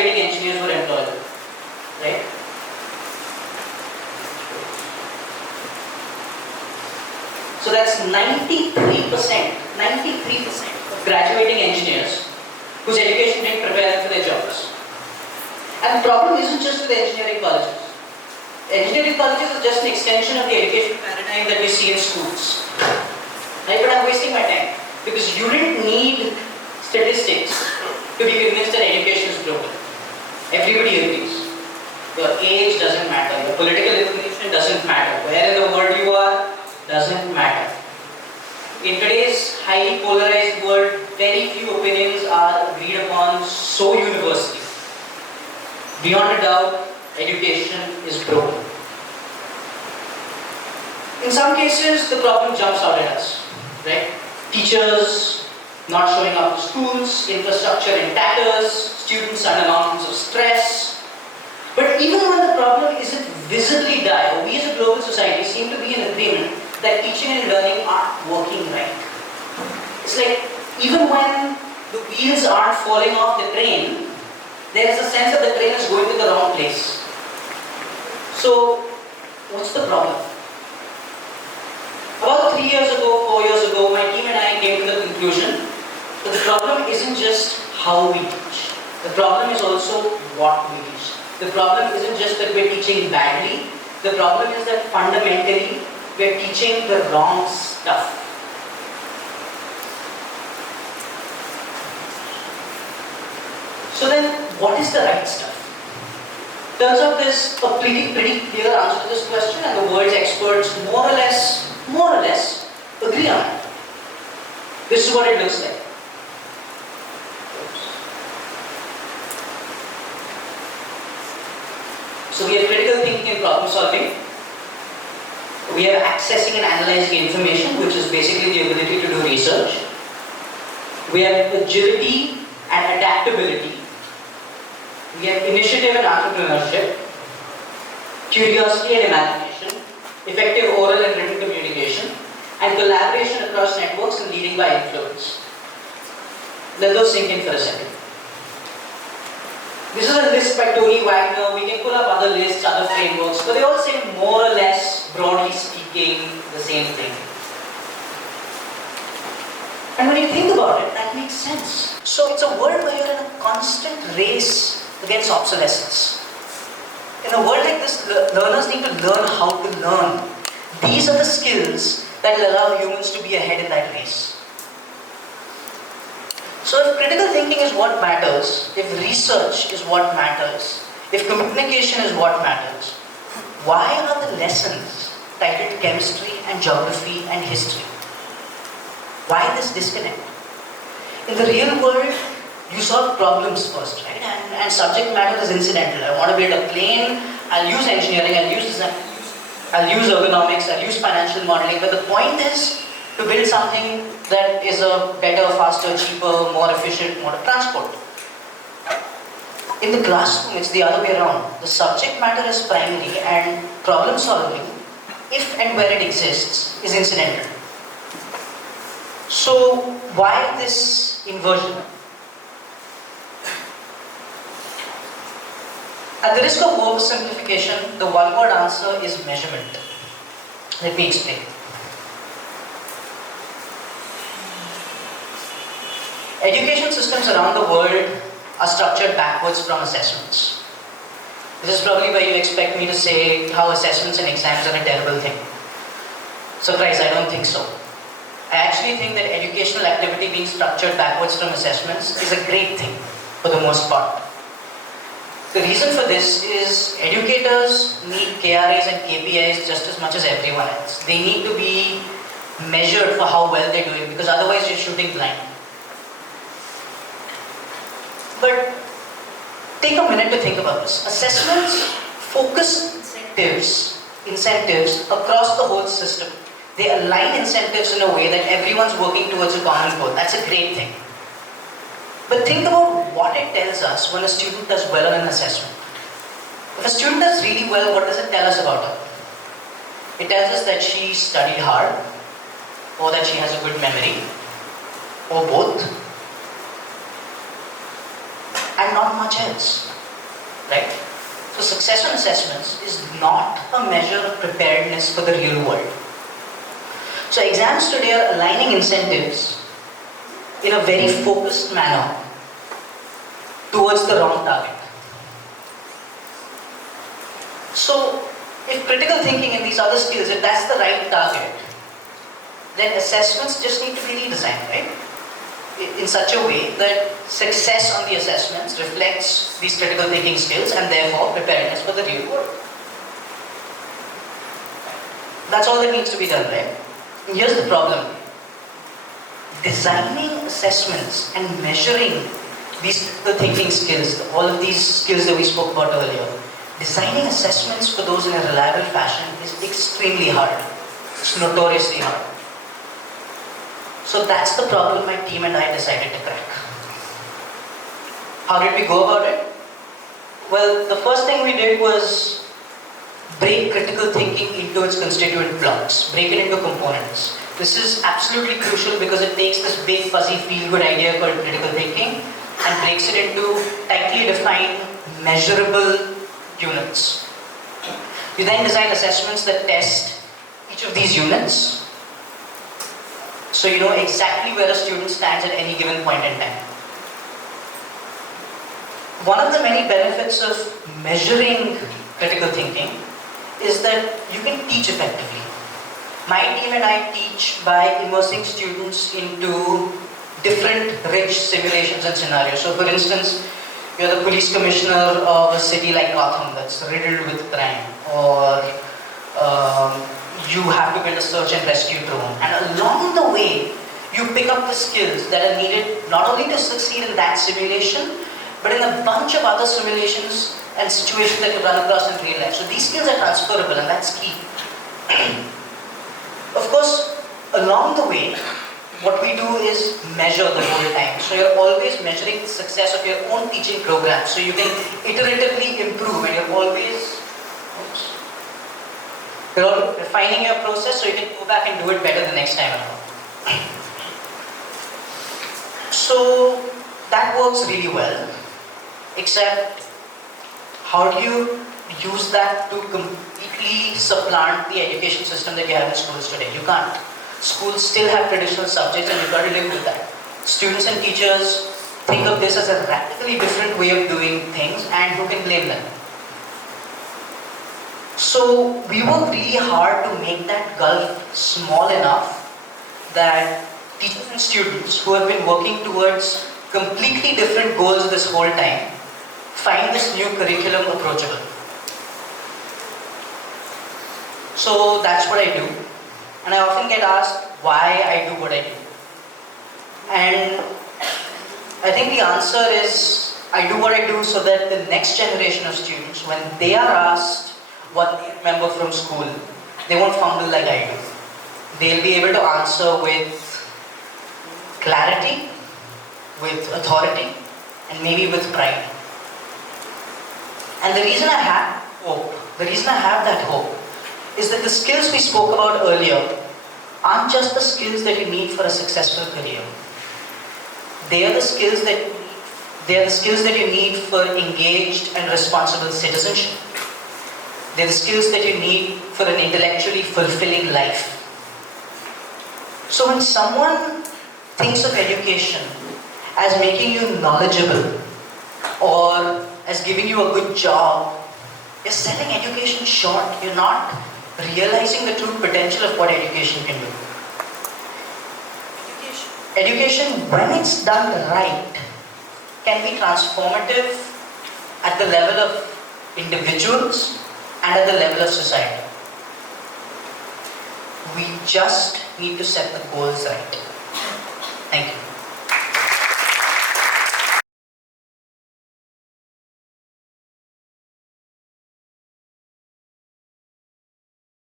graduating engineers were employable, right? So that's 93% of graduating engineers whose education didn't prepare them for their jobs. And the problem isn't just with engineering colleges. Engineering colleges is just an extension of the education paradigm that we see in schools. Right? But I'm wasting my time because you didn't need statistics to be convinced that education is broken. Everybody agrees. Your age doesn't matter, your political information doesn't matter, where in the world you are doesn't matter. In today's highly polarized world, very few opinions are agreed upon so universally. Beyond a doubt, education is broken. In some cases, the problem jumps out at us, right? Teachers not showing up to schools, infrastructure in tatters, students under mountains of stress. But even when the problem isn't visibly dire, we as a global society seem to be in agreement that teaching and learning aren't working right. It's like, even when the wheels aren't falling off the train, there is a sense that the train is going to the wrong place. So, what's the problem? About 3 years ago, 4 years ago, my team and I came to the conclusion that the problem isn't just how we teach. The problem is also what we teach. The problem isn't just that we're teaching badly. The problem is that fundamentally, we're teaching the wrong stuff. So then, what is the right stuff? Turns out there's a pretty clear answer to this question, and the world's experts more or less agree on it. This is what it looks like. So we have critical thinking and problem solving. We have accessing and analyzing information, which is basically the ability to do research. We have agility and adaptability. We have initiative and entrepreneurship, curiosity and imagination, effective oral and written communication, and collaboration across networks and leading by influence. Let those sink in for a second. This is a list by Tony Wagner. We can pull up other lists, other frameworks, but they all say more or less, broadly speaking, the same thing. And when you think about it, that makes sense. So it's a world where you're in a constant race against obsolescence. In a world like this, learners need to learn how to learn. These are the skills that will allow humans to be ahead in that race. So if critical thinking is what matters, if research is what matters, if communication is what matters, why are the lessons titled chemistry and geography and history? Why this disconnect? In the real world, you solve problems first, right? And subject matter is incidental. I want to build a plane, I'll use engineering, I'll use design, I'll use ergonomics, I'll use financial modeling, but the point is to build something that is a better, faster, cheaper, more efficient mode of transport. In the classroom, it's the other way around. The subject matter is primary and problem solving, if and where it exists, is incidental. So, why this inversion? At the risk of oversimplification, the one-word answer is measurement. Let me explain. Education systems around the world are structured backwards from assessments. This is probably why you expect me to say how assessments and exams are a terrible thing. Surprise, I don't think so. I actually think that educational activity being structured backwards from assessments is a great thing for the most part. The reason for this is educators need KRAs and KPIs just as much as everyone else. They need to be measured for how well they're doing, because otherwise you're shooting blind. But take a minute to think about this. Assessments focus incentives across the whole system. They align incentives in a way that everyone's working towards a common goal. That's a great thing. But think about what it tells us when a student does well on an assessment. If a student does really well, what does it tell us about her? It tells us that she studied hard, or that she has a good memory, or both, and not much else. right? So success on assessments is not a measure of preparedness for the real world. So exams today are aligning incentives in a very focused manner towards the wrong target. So if critical thinking and these other skills, if that's the right target, then assessments just need to be redesigned, right? In such a way that success on the assessments reflects these critical thinking skills and therefore preparedness for the real world. That's all that needs to be done, right? And here's the problem. Designing assessments and measuring these critical thinking skills, all of these skills that we spoke about earlier, designing assessments for those in a reliable fashion is extremely hard. It's notoriously hard. So that's the problem my team and I decided to crack. How did we go about it? Well, the first thing we did was break critical thinking into its constituent blocks, break it into components. This is absolutely crucial because it takes this big fuzzy feel-good idea called critical thinking and breaks it into tightly defined, measurable units. We then design assessments that test each of these units, so you know exactly where a student stands at any given point in time. One of the many benefits of measuring critical thinking is that you can teach effectively. My team and I teach by immersing students into different rich simulations and scenarios. So for instance, you're the police commissioner of a city like Gotham that's riddled with crime, or you have to build a search and rescue drone. And along the way, you pick up the skills that are needed not only to succeed in that simulation, but in a bunch of other simulations and situations that you run across in real life. So these skills are transferable, and that's key. Of course, along the way, what we do is measure the whole time. So you're always measuring the success of your own teaching program. So you can iteratively improve, and you're always refining your process so you can go back and do it better the next time around. So that works really well, except how do you use that to completely supplant the education system that you have in schools today? You can't. Schools still have traditional subjects and you've got to live with that. Students and teachers think of this as a radically different way of doing things, and who can blame them? So we work really hard to make that gulf small enough that teachers and students who have been working towards completely different goals this whole time find this new curriculum approachable. So that's what I do. And I often get asked why I do what I do. And I think the answer is I do what I do so that the next generation of students, when they are asked what they remember from school, they won't fumble like I do. They'll be able to answer with clarity, with authority, and maybe with pride. And the reason I have that hope, is that the skills we spoke about earlier aren't just the skills that you need for a successful career. They are the skills that you need for engaged and responsible citizenship. They're the skills that you need for an intellectually fulfilling life. So when someone thinks of education as making you knowledgeable or as giving you a good job, you're selling education short. You're not realizing the true potential of what education can do. Education, when it's done right, can be transformative at the level of individuals and at the level of society. We just need to set the goals right.